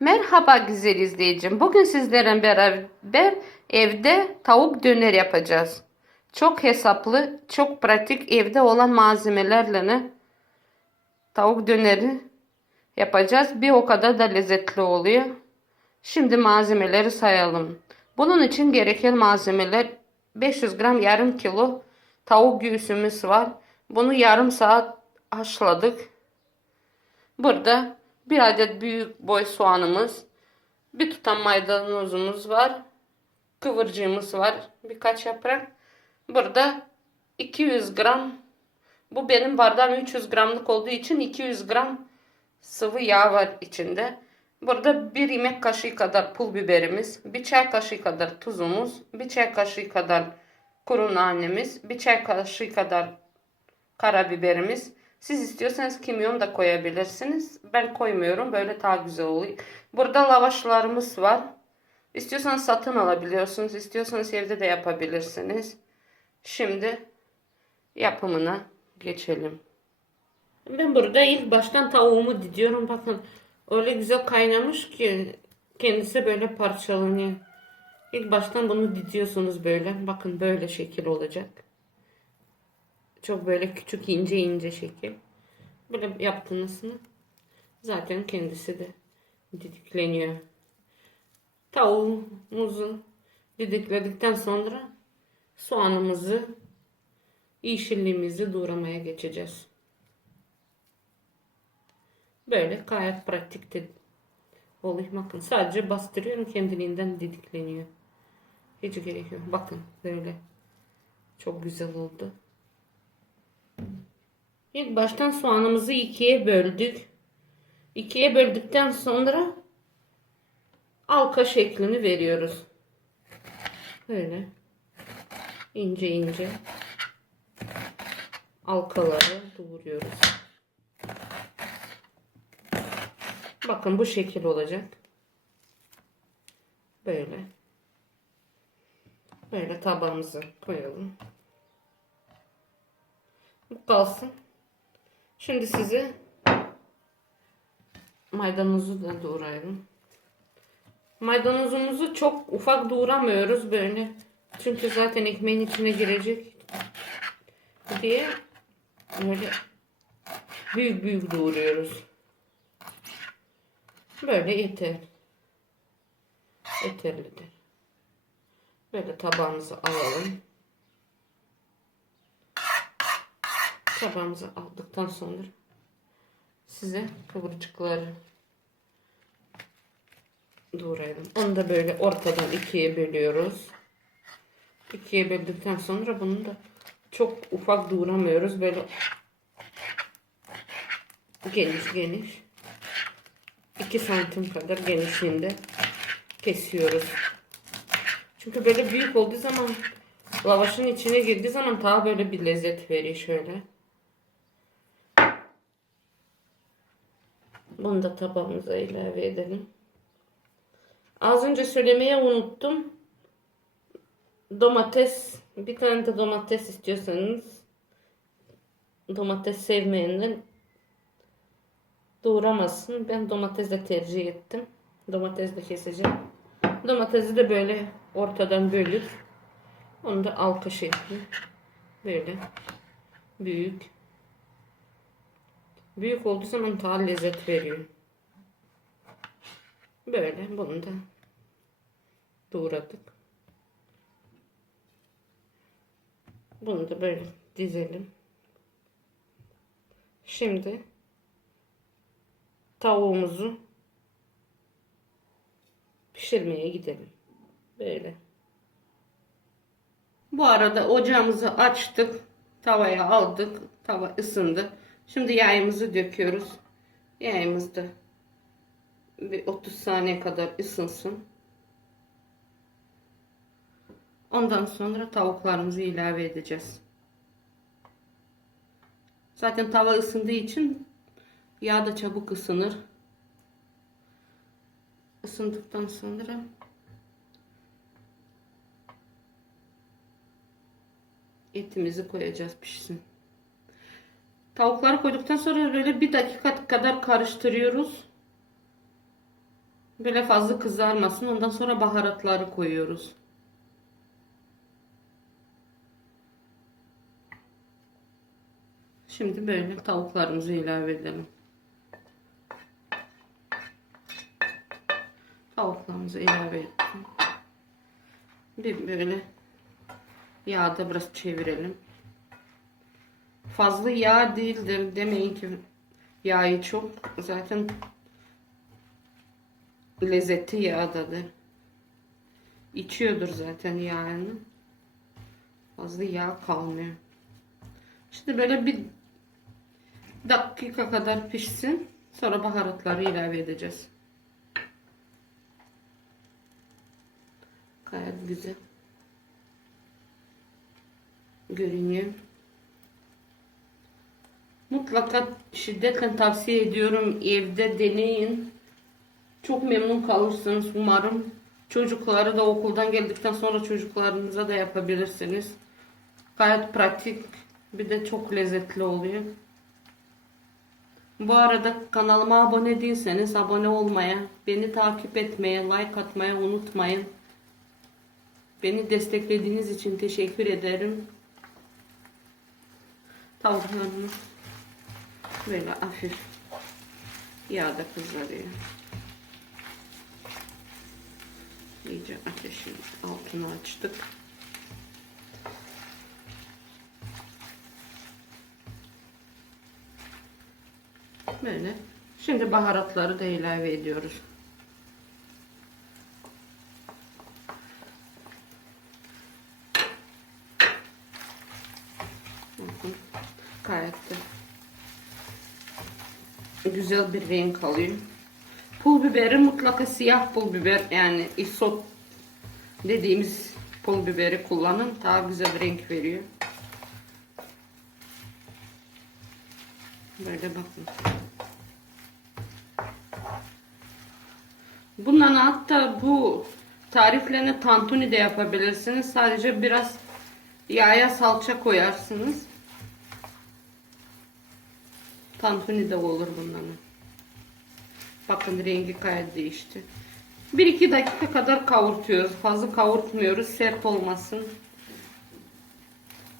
Merhaba güzel izleyicim. Bugün sizlerle beraber evde tavuk döner yapacağız. Çok hesaplı, çok pratik evde olan malzemelerle tavuk döneri yapacağız. Bir o kadar da lezzetli oluyor. Şimdi malzemeleri sayalım. Bunun için gereken malzemeler 500 gram yarım kilo tavuk göğsümüz var. Bunu yarım saat haşladık. Burada bir adet büyük boy soğanımız, bir tutam maydanozumuz var, kıvırcığımız var, birkaç yaprak. Burada 200 gram, bu benim bardağım 300 gramlık olduğu için 200 gram sıvı yağ var içinde. Burada bir yemek kaşığı kadar pul biberimiz, bir çay kaşığı kadar tuzumuz, bir çay kaşığı kadar kuru nanemiz, bir çay kaşığı kadar karabiberimiz. Siz istiyorsanız kimyon da koyabilirsiniz. Ben koymuyorum. Böyle daha güzel oluyor. Burada lavaşlarımız var. İstiyorsanız satın alabiliyorsunuz. İstiyorsanız evde de yapabilirsiniz. Şimdi yapımına geçelim. Ben burada ilk baştan tavuğumu didiyorum. Bakın öyle güzel kaynamış ki kendisi böyle parçalanıyor. İlk baştan bunu didiyorsunuz böyle. Bakın böyle şekil olacak. Çok böyle küçük ince ince şekil. Böyle yaptığınızda zaten kendisi de didikleniyor. Tavuğumuzu didikledikten sonra soğanımızı yeşilliğimizi doğramaya geçeceğiz. Böyle gayet pratikte oluyor. Bakın sadece bastırıyorum kendiliğinden didikleniyor. Hiç gerek yok. Bakın böyle. Çok güzel oldu. İlk baştan soğanımızı ikiye böldük. İkiye böldükten sonra halka şeklini veriyoruz. Böyle ince ince halkaları doğruyoruz. Bakın bu şekil olacak. Böyle. Böyle tabağımızı koyalım. Bu kalsın. Şimdi size maydanozu da doğrayalım. Maydanozumuzu çok ufak doğramıyoruz böyle. Çünkü zaten ekmeğin içine girecek diye böyle büyük büyük doğruyoruz. Böyle yeter. Yeterlidir. Böyle tabağımızı alalım. Tabağımızı aldıktan sonra size kıvırcıkları doğrayalım. Onu da böyle ortadan ikiye bölüyoruz. İkiye böldükten sonra bunu da çok ufak doğramıyoruz. Böyle geniş geniş 2 santim kadar genişliğinde kesiyoruz. Çünkü böyle büyük olduğu zaman lavaşın içine girdiği zaman daha böyle bir lezzet veriyor şöyle. Bunu da tabağımıza ilave edelim. Az önce söylemeye unuttum. Domates, bir tane de domates istiyorsanız domates sevmeyenler doğramasın. Ben domates de tercih ettim. Domates de keseceğim. Domatesi de böyle ortadan bölüp onu da halka şekli böyle büyük büyük olduğu zaman daha lezzet veriyor. Böyle bunu da doğradık. Bunu da böyle dizelim. Şimdi tavuğumuzu pişirmeye gidelim. Böyle. Bu arada ocağımızı açtık. Tavaya aldık. Tava ısındı. Şimdi yağımızı döküyoruz. Yağımız da bir 30 saniye kadar ısınsın. Ondan sonra tavuklarımızı ilave edeceğiz. Zaten tava ısındığı için yağ da çabuk ısınır. Isındıktan sonra etimizi koyacağız pişsin. Tavukları koyduktan sonra böyle bir dakika kadar karıştırıyoruz. Böyle fazla kızarmasın. Ondan sonra baharatları koyuyoruz. Şimdi böyle tavuklarımızı ilave edelim. Tavuklarımızı ilave ettim. Bir böyle yağda biraz çevirelim. Fazla yağ değildir demeyin ki yağı çok. Zaten lezzeti yağdadır. İçiyordur zaten yağını. Fazla yağ kalmıyor. Şimdi böyle bir dakika kadar pişsin. Sonra baharatları ilave edeceğiz. Gayet güzel. Görünüyor. Mutlaka şiddetle tavsiye ediyorum. Evde deneyin. Çok memnun kalırsınız umarım. Çocukları da okuldan geldikten sonra çocuklarınıza da yapabilirsiniz. Gayet pratik. Bir de çok lezzetli oluyor. Bu arada kanalıma abone değilseniz abone olmaya, beni takip etmeye, like atmaya unutmayın. Beni desteklediğiniz için teşekkür ederim. Tavuklarımız böyle hafif yağda kızarıyor. İyice ateşin altını açtık. Böyle. Şimdi baharatları da ilave ediyoruz. Bakın, Gayet de güzel bir renk alıyor. Pul biberi mutlaka siyah pul biber yani isot dediğimiz pul biberi kullanın. Daha güzel renk veriyor. Böyle bakın. Bundan hatta bu tariflerini tantuni de yapabilirsiniz. Sadece biraz yağa salça koyarsınız. Tantuni de olur bundan. Bakın rengi gayet değişti. 1-2 dakika kadar kavurtuyoruz. Fazla kavurtmuyoruz. Sert olmasın.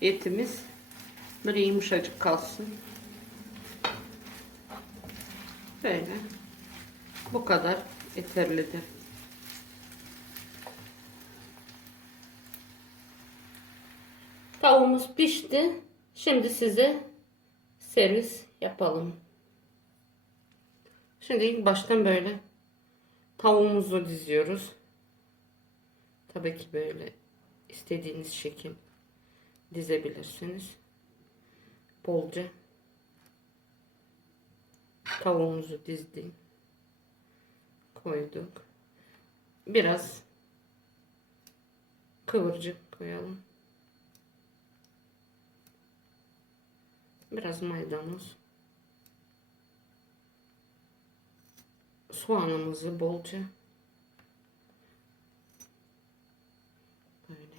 Etimiz. Böyle yumuşacık kalsın. Böyle. Bu kadar yeterlidir. Tavuğumuz pişti. Şimdi size servis yapalım. Şimdi ilk baştan böyle tavuğumuzu diziyoruz. Tabii ki böyle istediğiniz şekil dizebilirsiniz. Bolca tavuğumuzu dizdik. Koyduk. Biraz kıvırcık koyalım. Biraz maydanoz. Soğanımızı bolca böyle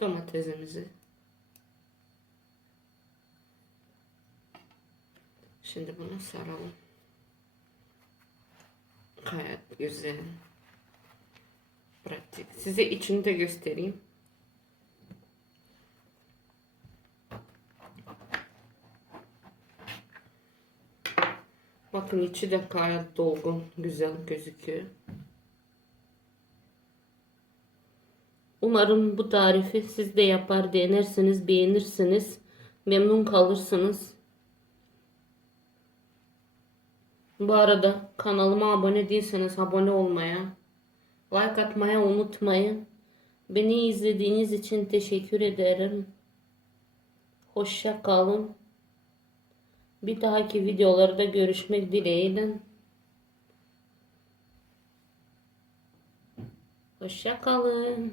domatesimizi Şimdi bunu saralım. Gayet güzel. Pratik. Size içini de göstereyim. Bakın içi de gayet dolgun, güzel gözüküyor. Umarım bu tarifi siz de yapar, denersiniz, beğenirsiniz, memnun kalırsınız. Bu arada kanalıma abone değilseniz abone olmaya, like atmaya unutmayın. Beni izlediğiniz için teşekkür ederim. Hoşça kalın. Bir dahaki videolarda görüşmek dileğiyle. Hoşça kalın.